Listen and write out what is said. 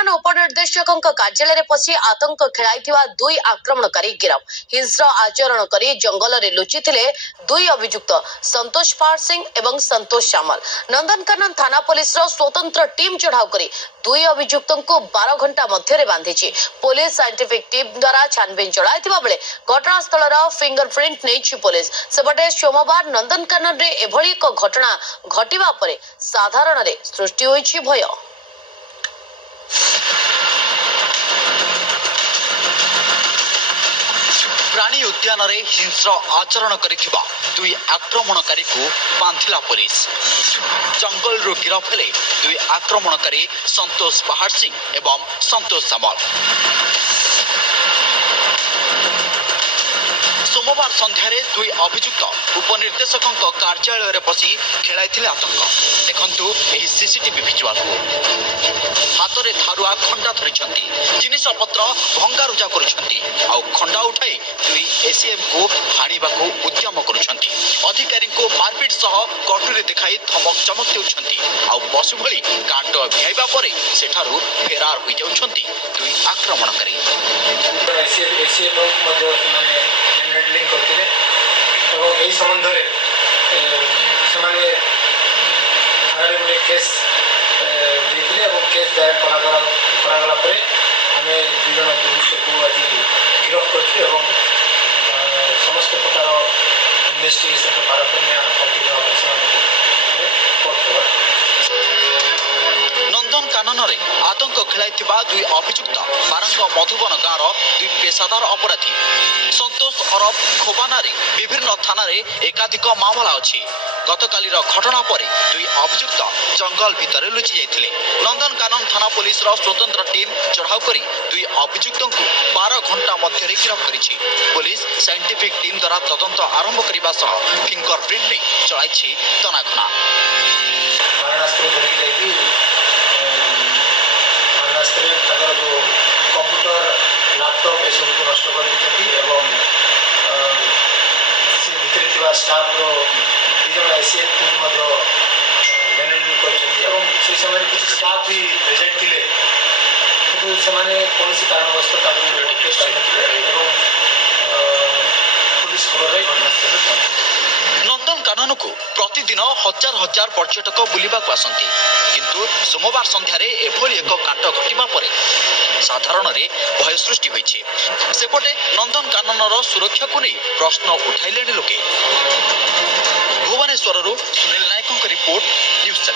नंदनकानन उपनिर्देशक कार्यालय पशि आतंक खेलाई दुई आक्रमणकारी गिरफ। हिंस्र आचरण करी जंगल में लुचि दुई अभियुक्त संतोष पहाड़ सिंह एवं संतोष सामल। नंदनकानन थाना पुलिस स्वतंत्र टीम चढ़ाऊ कर दुई अभियुक्त को 12 घंटा मध्य बांधी पुलिस साइंटिफिक टीम द्वारा छानबीन चलाई बेले घटनास्थल फिंगरप्रिंट नहीं पुलिस। सेपटे सोमवार नंदनकानन रे एभली एक घटना घटिबा परे साधारण रे सृष्टि होइछि भय। प्राणी उद्यान रे हिंस्र आचरण करिथिबा दुई आक्रमणकारी को बांधिला पुलिस। जंगल रो गिरफ हेले दुई आक्रमणकारी संतोष पहाड़ सिंह एवं संतोष सामल। सोमवार संध्यारे दुई अभियुक्त उपनिर्देशक कार्यालय पशि खेलाई आतंक। देखंतु एही सीसीटीवी विजुअल को हाथ में धारुआ खंडा धरी जिनपतर भंगारुजा कर खंडा उठाई दुई एसीएम को हाणिबा उद्यम करुछंती। अधिकारी को मारपीट सह कटुरी देखाई धमक चमक देउछंती। पशु भली कांड भियाइबा परे सेठारु फेरार होई जाउछंती दुई आक्रमणकारी। हैंडलिंग करते यही संबंध में थाना गोटे केस देते केस दायर करागला आम दुई जन अभियुक्त को आज गिरफ कर समस्त प्रकार इन्वेस्टिगेशन पारफरमिया कंप्लीट होगा। नंदनकानन रे आतंक खेलाई दुई अभियुक्त बारंग मधुबन गाँव दुई पेशादार अपराधी संतोष अरब खोबाना रे विभिन्न थाना रे एकाधिक मामला अछि। गतकालीर घटना पर दुई अभियुक्त जंगल भितर लुचि जाइथिले। नंदनकानन थाना पुलिस स्वतंत्र टीम चढ़ाऊ करी दुई अभियुक्त को 12 घंटा मध्य गिरफ करिछि। पुलिस साइंटिफिक टीम द्वारा तदंत आरंभ करबा सह फिंगरप्रिंट नहीं चलाइछि तनाघना। जो कंप्यूटर लैपटॉप ये सब को नष्ट कर स्टाफ दुईजन एसीएफ को मैनेज कर समय किसी स्टाफ भी प्रेजेंट थे किंतु कौन कारणवश पुलिस खबर घटनास्थल। नंदनकानन को प्रतिदिन हजार हजार पर्यटक बुलिबा आसती किंतु सोमवार संध्यारे एभली एक कांड घटिबा परे साधारण रे भय सृष्टि होइछे। सेपटे नंदनकानन सुरक्षा को नहीं प्रश्न उठाइले लोके। भुवनेश्वर सुनील नायक रिपोर्ट न्यूज 7।